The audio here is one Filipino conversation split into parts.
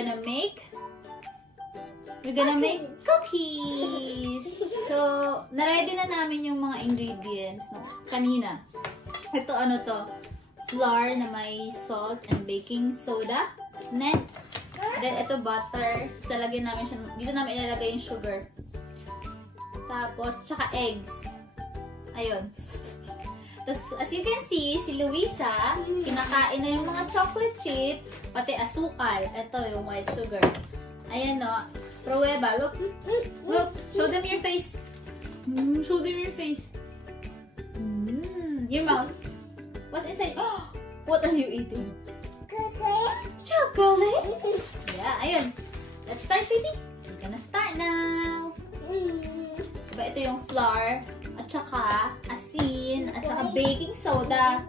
gonna make cookies. So, na-ready na namin yung mga ingredients no, kanina. Ito ano to? Flour na may salt and baking soda. Then ito butter. So, lalagyan namin siya. Dito namin ilalagay yung sugar. Tapos, tsaka eggs. Ayun. Tapos, as you can see, si Luisa, kinakain na yung mga chocolate chip, pati asukal. Ito, yung white sugar. Ayan, no. Prueba, look. Look. Show them your face. Show them your face. Your mouth. What's inside? Oh, what are you eating? Chocolate. Yeah, ayun. Let's start, baby. We're gonna start now. Diba, ito yung flour, at saka asin, at saka baking soda.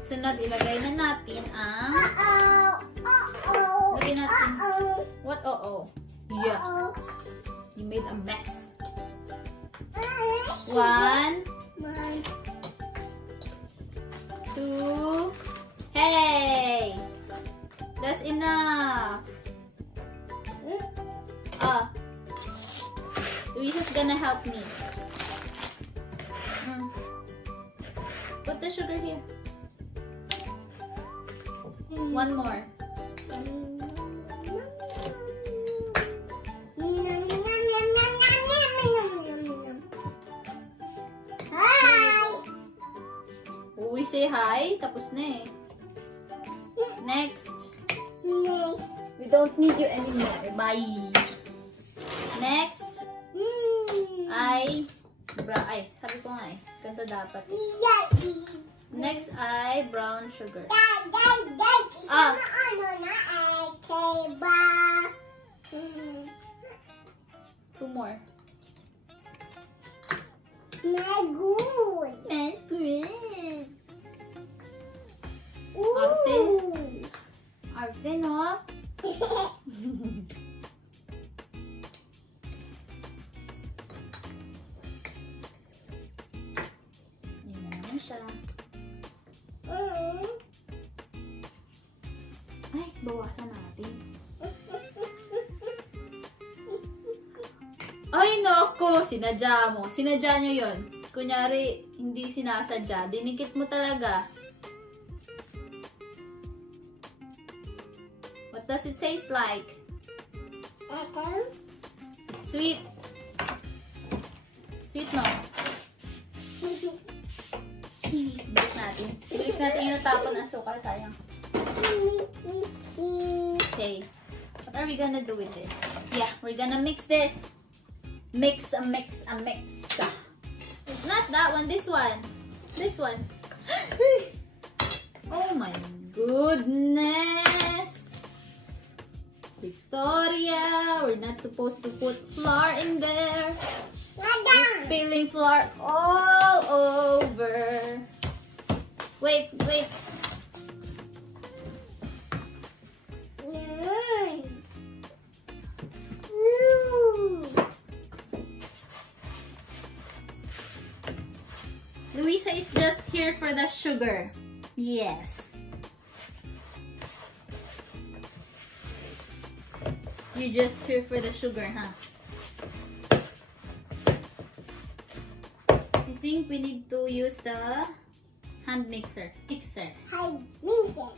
Sunod, ilagay na natin ang... Lagay natin... What? Yeah. You made a mess. 1, 2. Hey! That's enough. Luisa's gonna help me. Put the sugar here. 1 more. We say hi, tapos na eh. Next. We don't need you anymore. Bye. Next. Ay, sabi ko nga eh. Ganito dapat. Next ay brown sugar. Two more. That's good. Arte, no? Yan na naman siya. Ay, bawasan natin. Ay, naku! Sinadya mo. Sinadya nyo yun. Kunyari, hindi sinasadya. Dinikit mo talaga. What does it taste like? Sweet. Sweet, no? Balik natin. Balik natin yung natapon ang asukal. Sayang. Okay. What are we gonna do with this? Yeah, we're gonna mix this. Mix. Not that one, this one. This one. Oh my goodness. Victoria, we're not supposed to put flour in there. We're spilling flour all over. Wait. Luisa is just here for the sugar. Yes. You're just here for the sugar, huh? I think we need to use the hand mixer. Hand mixer. Hand mixer.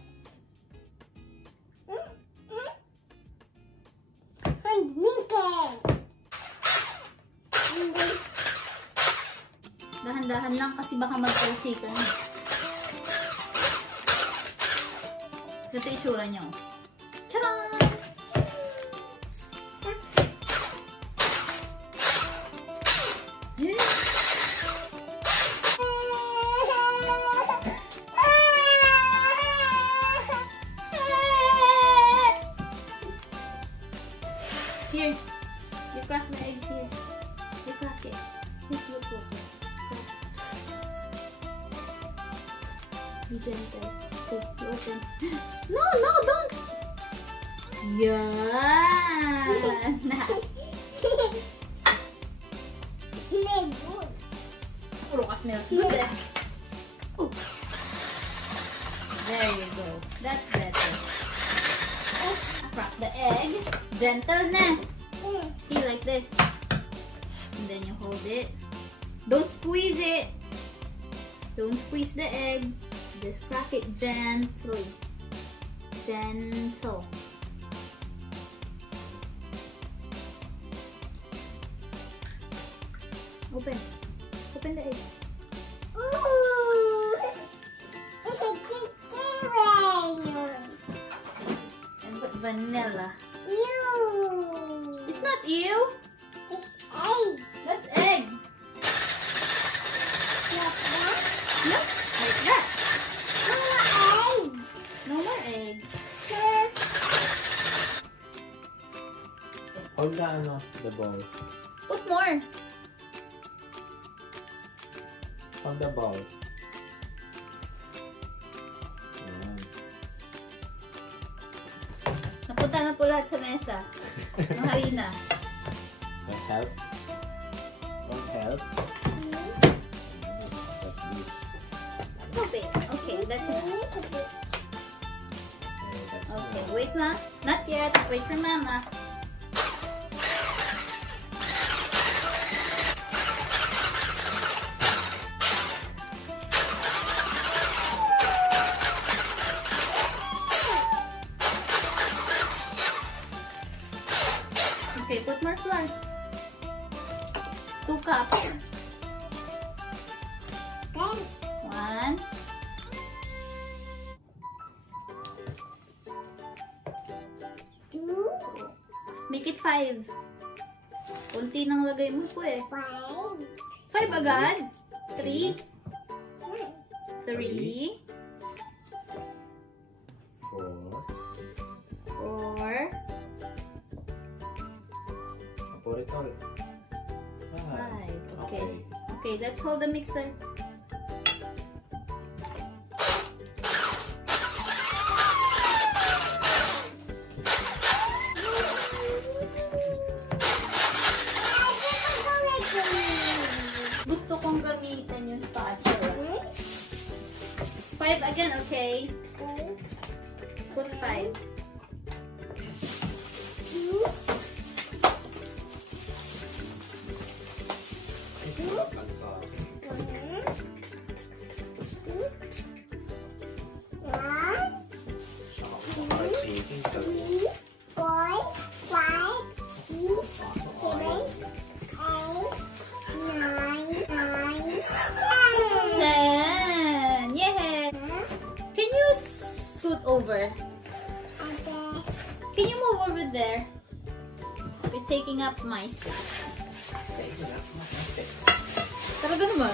Dahan-dahan lang kasi baka magtalsikan. Ito itsura niyo. Charan! Here, you crack the eggs here. You crack it. Look. Be gentle. So, you open. No, don't! Yan! Puro ka smells good eh. Ooh. There you go. That's better. Gentle na. See, like this. And then you hold it. Don't squeeze it. Don't squeeze the egg. Just crack it gently. Gentle. Open. Open the egg. Ooh. It's a big And put vanilla. Ew. It's not ew. It's egg. That's egg. Like that. Look, like that. Egg. No more egg. Hold the ball. Put more. Hold the ball. Ayan. Napunta na po lahat sa mesa. Ng harina. Want help? Want help? Okay, okay, that's enough. Okay, wait na. Not yet. Wait for mama. Okay, put more flour. 2 cups. 1. Make it 5. Kunti nang lagay mo po eh. 5 agad. 3. 3. 4. 4. Pour it all. 5. Okay. Okay, let's hold the mixer. Gusto kong gamitin yung spatula. 5 again, okay? Put 5. Over. Can you move over there? You're taking up my space. Talaga naman.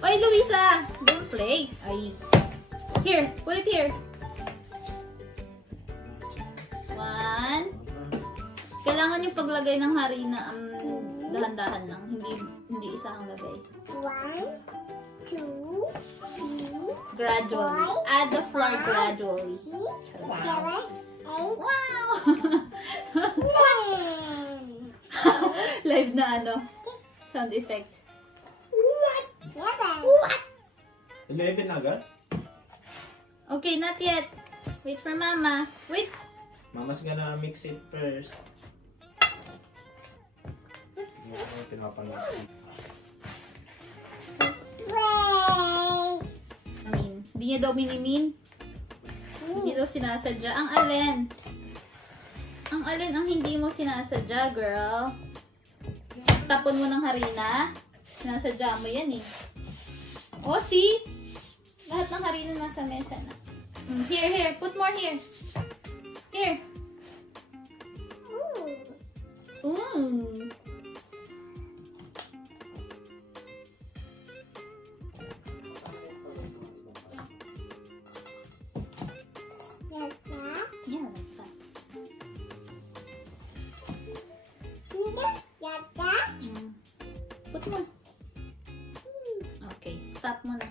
Oy, Luisa! Don't play. Ay. Here, put it here. 1. Kailangan yung paglagay ng harina dahan-dahan lang. Hindi isang lagay. 1, 2, 3. Gradually. Add the flour gradually. 7, 8, Wow! 9. Live na sound effect. 11 agad? Okay, not yet. Wait for mama. Wait. Mama's gonna mix it first. Pinapalaki. Hindi niya daw minimin. Hindi daw sinasadya. Ang alin? Ang alin ang hindi mo sinasadya, girl? Tapon mo ng harina. Sinasadya mo yan eh. Oh, see? Lahat ng harina nasa mesa na. Here. Put more here. Here. Ooh. Yeah, like that. Put mo. Okay, stop mo na.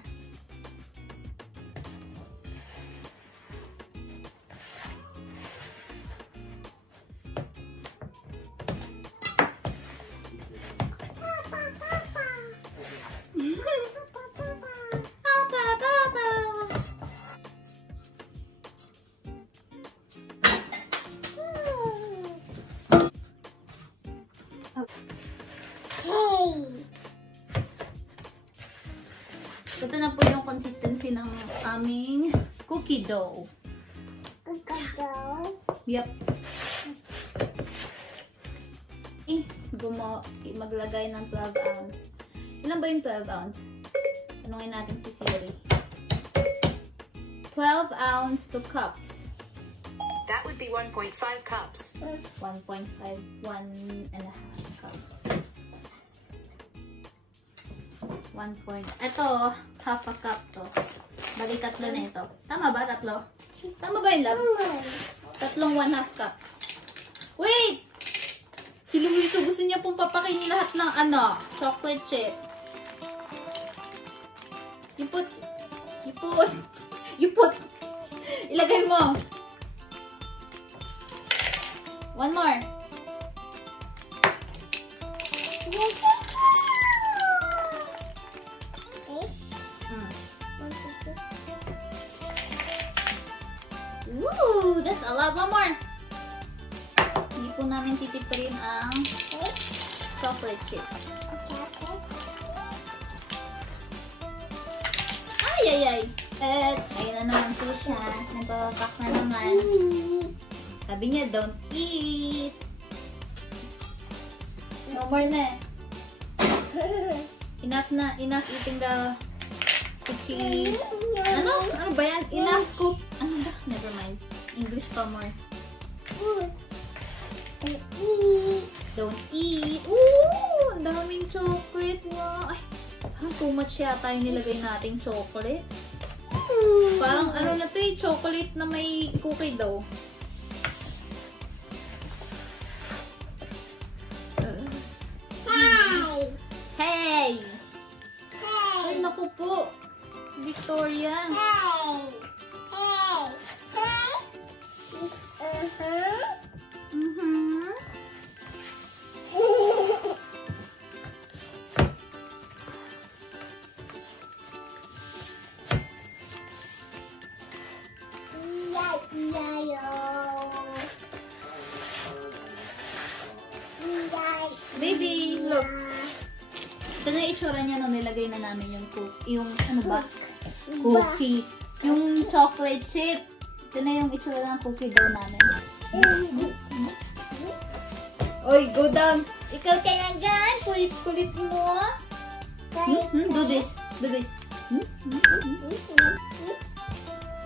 consistency ng aming cookie dough. Yep. Maglagay ng 12 ounce. Ilan ba yung 12 ounce? Tanungin natin si Siri. 12 ounce to cups. That would be 1.5 cups. 1.5, 1.5 cups. 1. Ito, half a cup to. Bali, tatlo na ito. Tama ba? Tatlo? Tama ba yung love? Tatlong 1/2 cup. Wait! Si Luito gusto niya pong papakainin lahat ng chocolate chip. You put. Ilagay mo. One more. Ooh, that's a lot. One more. Hindi po namin titipirin ang chocolate chip. Ay. At ayun na naman po siya. Nagpapapak na naman. Sabi niya, don't eat. No more na. Enough eating the cookies. Ano ba yan? Enough cook. Ano ba? Never mind. English pa more. Don't eat. Ooh! Ang daming chocolate. Wow. Ay, parang too much yata yung nilagay nating chocolate. Parang ano na to eh, chocolate na may cookie daw. Hey! Ay, naku po. Victoria. Baby, look. Ito na yung itsura niya nung nilagay na namin yung ano ba? Cookie. Yung chocolate chip. Ito na yung itsura ng cookie daw namin. Oy, go down. Ikaw kaya gan. Kulit-kulit mo. Do this.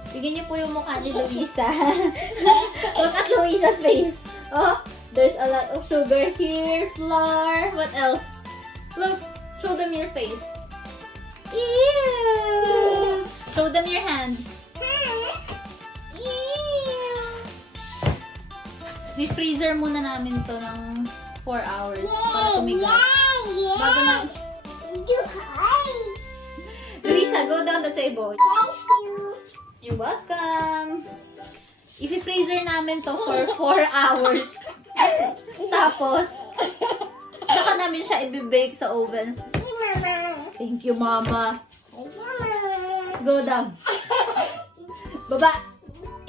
Bigyan niyo po yung mukha ni Luisa. Look at Luisa's face. Oh, there's a lot of sugar here, flour. What else? Look, show them your face. Ew. Show them your hands. Ew. I-freezer muna namin to ng 4 hours para tumigas. Bago na. Luisa, go down the table. You're welcome. I-freezer namin to for 4 hours. Tapos, saka namin siya i-bake sa oven. Thank you, Mama. Go down. Baba.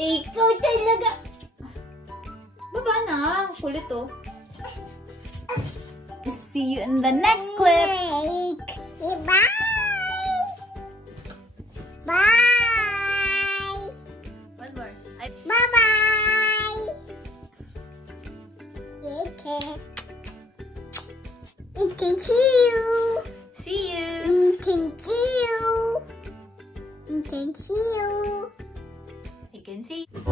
Ikaw talaga. Baba na. Kulit to. See you in the next clip. Bye. Bye. One more. Bye-bye. Okay. You can see you. See you. You can see you. You can see you. I can see you.